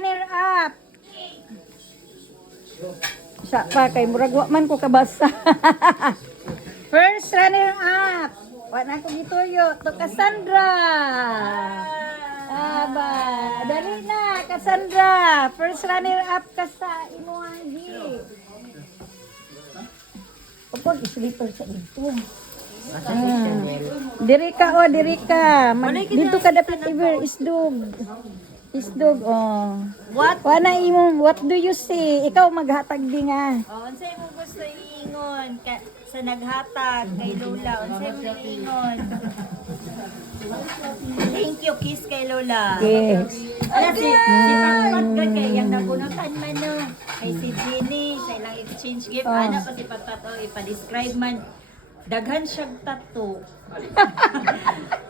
runner-up. Sa pa kay murag wa man ko kabasa. First runner-up. Wa na ko gituyo to Cassandra. Aba, dali na Cassandra. First runner-up ka sa imuhang gi. Kapag sleeper sa ito. Diri ka o, diri ka. Dito ka dapat ever isdog. Isdog, oh. What? Wana imong, what do you say? Ikaw maghatag di nga. Oh, unsay mo gusto iingon sa naghatag kay Lola? Unsay mo iingon? Thank you, kiss kay Lola. Yes. Ala si Patpat gud kay yang nabunutan man no. Kay si Jenny sa ilang exchange gift ana pa si Patpat o ipa-describe man. Daghan siyang tattoo.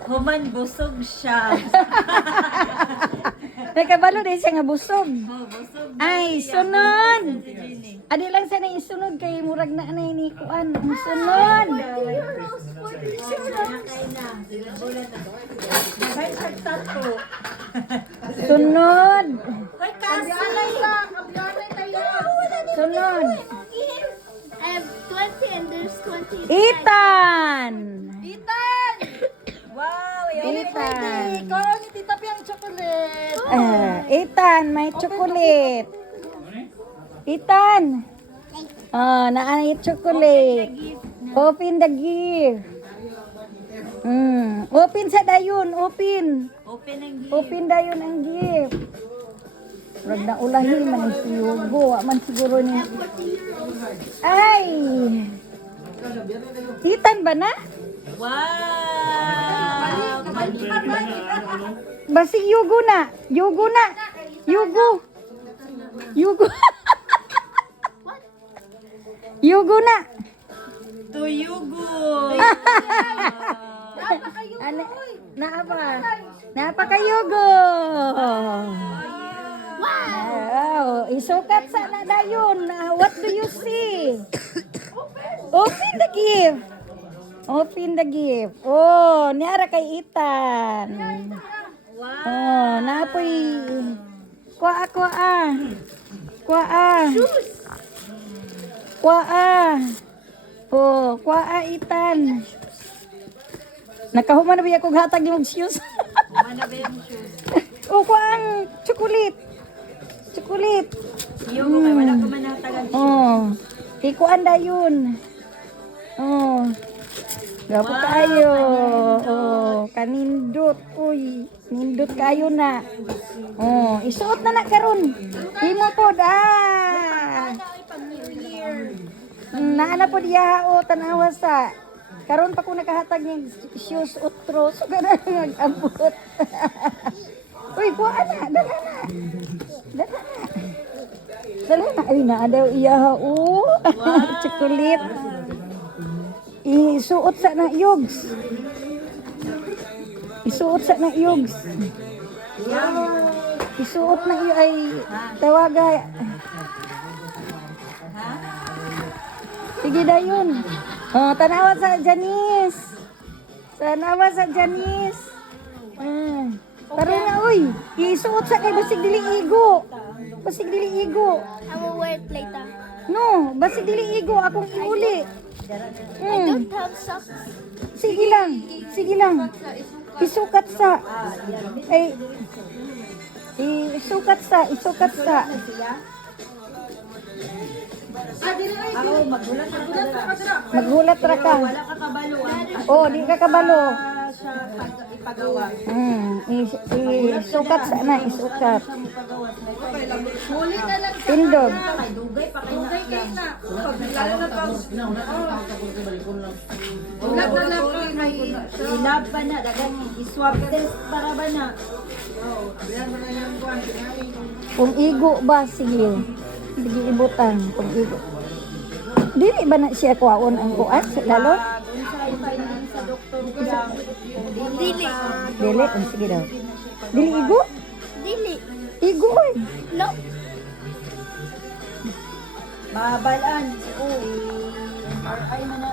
Human busog siya. Nakabalo din siya nga busog. Oh, busog. Ay, sunod. Si Jenny. Adi lang sana isunod kay murag na anay ni kuan. Ang sunod. Daghan siyang tattoo. Sunod. Hoy, kasalay. Sunod. I have 20 and there's 20. Ethan. Ethan! Wow, Ethan. Ikaw ni Tita Piang chocolate. Ethan, may chocolate. Ethan. Naanay chocolate. Open the gift. Open sa dayon, open. Open ang gift. Open dayon ang gift. Rag na ulahin man si Hugo. Wa man siguro ni. Ay! Ethan ba na? Wow! Basi Yugo na. Yugo na. Yugo. Yugo. Yugo na. To Yugo. Ano? Naapa. Naapa ka Yugo. Wow. Isukat sa na dayon. What do you see? Open the gift. Open the gift. Oh, niara kay Ethan. Wow! Oh, napoy. Kuha. Oh, kuha Ethan. Nakahuman na ba akong hatag yung shoes? Ano ba yung shoes? Oh, kuha ang chocolate. Chocolate. Si Yugo kay wala ko man natagan shoes. Oh. Ikuan da yun. Oh. Gapo kayo. Oh, kanindot. Uy, nindot kayo na. Oh, isuot na karon. Imo pod ah. Ano ay pang New Year? Naana pod iya o tanawa sa. Karon pa ko nakahatag ng shoes utro so kana mag-abot. Uy, kuha na, dala na. Dala na. Ay, naadaw iya o. Chocolate. Isuot sa na yogs. Isuot sa na yogs. Isuot na iyo ay tawaga. Sige dayon. Oh, tanawa sa Janice. Tanawa sa Janice. Taro na uy. Isuot sa kay basig dili igo. Basig dili igo. I will wear it later. No, basig dili igo akong iuli. I don't have socks. Sige lang. Sige lang. Isukat sa. Ay. Isukat sa. Maghulat ra ka. Wala ka kabalo. Oh, di ka kabalo. Siya ipagawa. Isukat sa na, isukat. Huli na lang siya. Tindog. Kay dugay pa kay na. Lalo na pa. Ilab ba na? Dagan i-swab test para ba na? Kung igo ba, sige. Sige ibutan, kung igo. Dili ba na siya kuwaon ang kuan sa lalo? Unsay finding sa doktor niya? Dili. Dili, sige daw. Dili igo? Dili. Igo oy. No. Mabalaan. Uy. MRI man na.